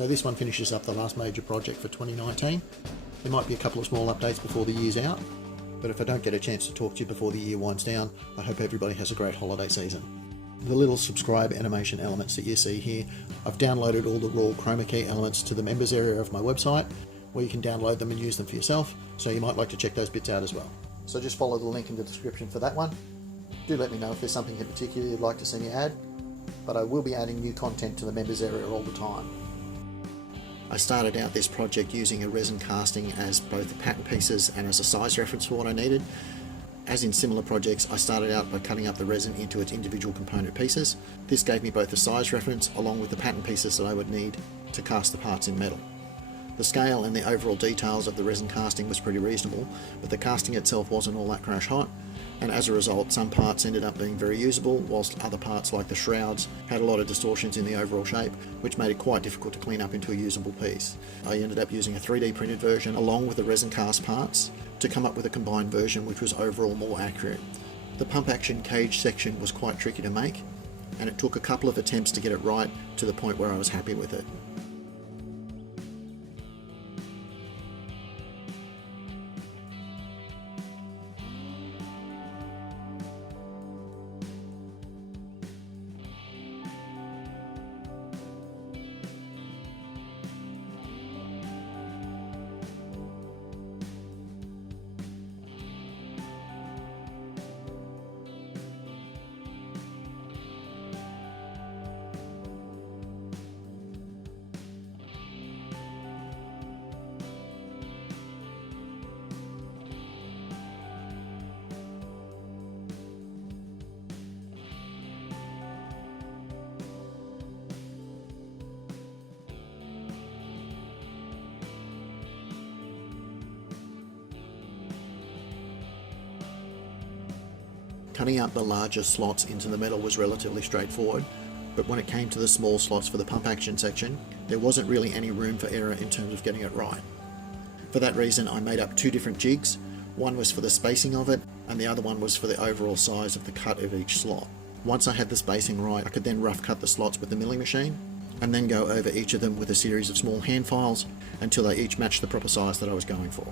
So this one finishes up the last major project for 2019. There might be a couple of small updates before the year's out, but if I don't get a chance to talk to you before the year winds down, I hope everybody has a great holiday season. The little subscribe animation elements that you see here, I've downloaded all the raw Chroma Key elements to the members area of my website, where you can download them and use them for yourself, so you might like to check those bits out as well. So just follow the link in the description for that one. Do let me know if there's something in particular you'd like to see me add, but I will be adding new content to the members area all the time. I started out this project using a resin casting as both the pattern pieces and as a size reference for what I needed. As in similar projects, I started out by cutting up the resin into its individual component pieces. This gave me both a size reference along with the pattern pieces that I would need to cast the parts in metal. The scale and the overall details of the resin casting was pretty reasonable, but the casting itself wasn't all that crash hot, and as a result some parts ended up being very usable, whilst other parts like the shrouds had a lot of distortions in the overall shape, which made it quite difficult to clean up into a usable piece. I ended up using a 3D printed version along with the resin cast parts to come up with a combined version which was overall more accurate. The pump action cage section was quite tricky to make, and it took a couple of attempts to get it right to the point where I was happy with it. Cutting out the larger slots into the metal was relatively straightforward, but when it came to the small slots for the pump action section, there wasn't really any room for error in terms of getting it right. For that reason, I made up two different jigs. One was for the spacing of it, and the other one was for the overall size of the cut of each slot. Once I had the spacing right, I could then rough cut the slots with the milling machine, and then go over each of them with a series of small hand files until they each matched the proper size that I was going for.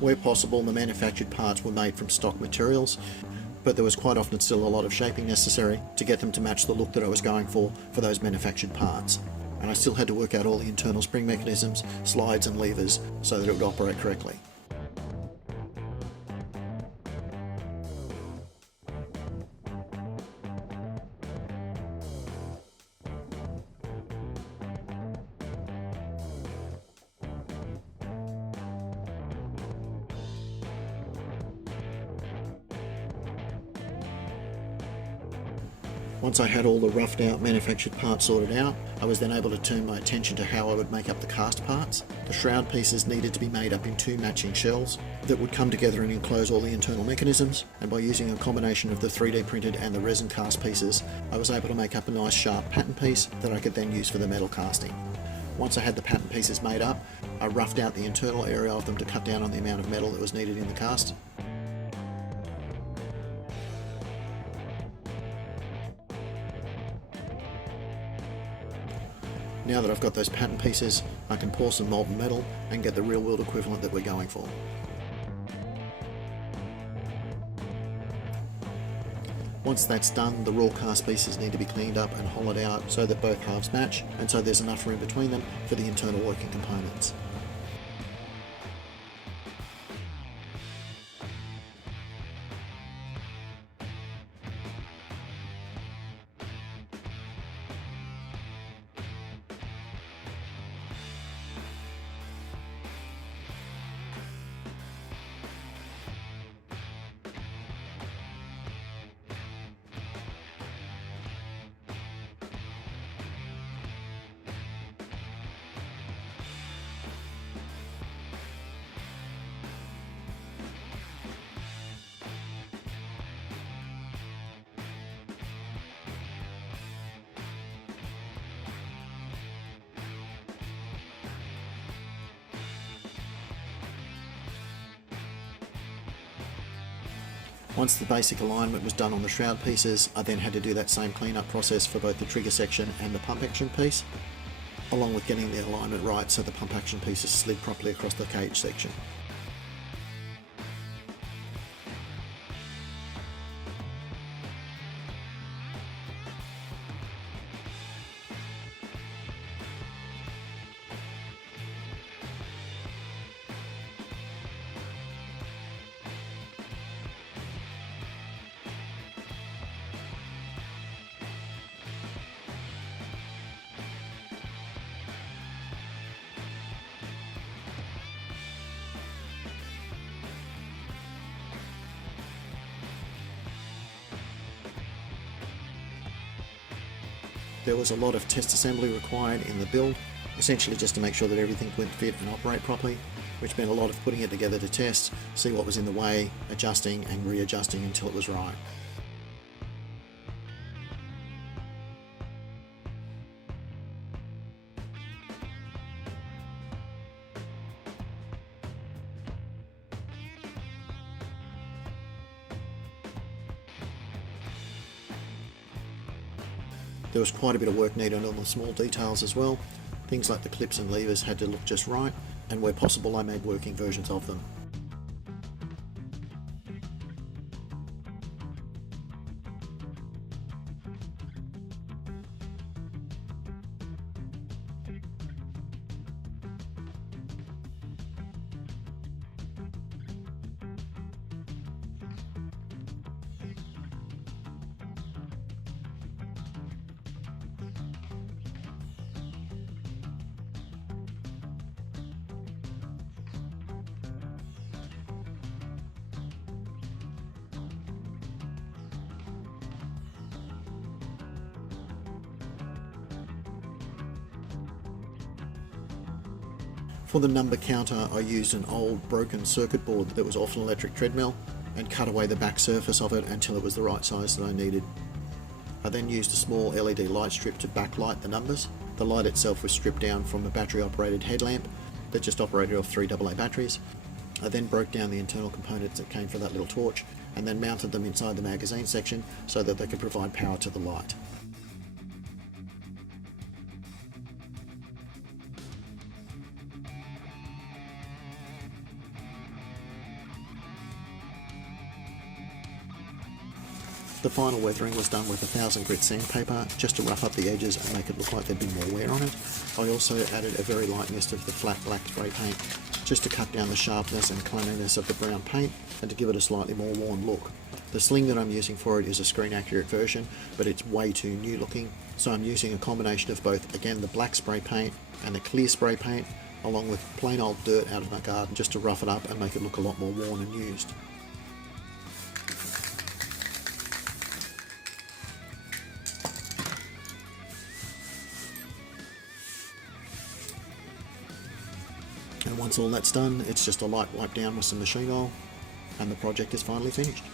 Where possible, the manufactured parts were made from stock materials, but there was quite often still a lot of shaping necessary to get them to match the look that I was going for those manufactured parts. And I still had to work out all the internal spring mechanisms, slides and levers so that it would operate correctly. Once I had all the roughed out manufactured parts sorted out, I was then able to turn my attention to how I would make up the cast parts. The shroud pieces needed to be made up in two matching shells that would come together and enclose all the internal mechanisms, and by using a combination of the 3D printed and the resin cast pieces, I was able to make up a nice sharp pattern piece that I could then use for the metal casting. Once I had the pattern pieces made up, I roughed out the internal area of them to cut down on the amount of metal that was needed in the cast. Now that I've got those pattern pieces, I can pour some molten metal and get the real world equivalent that we're going for. Once that's done, the raw cast pieces need to be cleaned up and hollowed out so that both halves match, and so there's enough room between them for the internal working components. Once the basic alignment was done on the shroud pieces, I then had to do that same cleanup process for both the trigger section and the pump action piece, along with getting the alignment right so the pump action pieces slid properly across the cage section. There was a lot of test assembly required in the build, essentially just to make sure that everything would fit and operate properly, which meant a lot of putting it together to test, see what was in the way, adjusting and readjusting until it was right. There was quite a bit of work needed on the small details as well. Things like the clips and levers had to look just right, and where possible I made working versions of them. For the number counter, I used an old broken circuit board that was off an electric treadmill and cut away the back surface of it until it was the right size that I needed. I then used a small LED light strip to backlight the numbers. The light itself was stripped down from a battery operated headlamp that just operated off 3 AA batteries. I then broke down the internal components that came from that little torch and then mounted them inside the magazine section so that they could provide power to the light. The final weathering was done with 1000 grit sandpaper just to rough up the edges and make it look like there'd be more wear on it. I also added a very light mist of the flat black spray paint just to cut down the sharpness and cleanliness of the brown paint and to give it a slightly more worn look. The sling that I'm using for it is a screen accurate version, but it's way too new looking, so I'm using a combination of both, again, the black spray paint and the clear spray paint, along with plain old dirt out of my garden just to rough it up and make it look a lot more worn and used. And once all that's done, it's just a light wipe down with some machine oil, and the project is finally finished.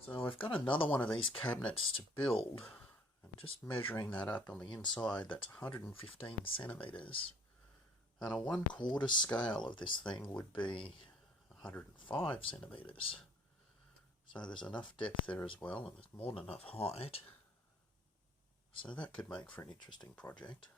So I've got another one of these cabinets to build. And Just measuring that up on the inside, that's 115 centimetres. And a 1/4 scale of this thing would be 105 centimetres. So there's enough depth there as well, and there's more than enough height. So that could make for an interesting project.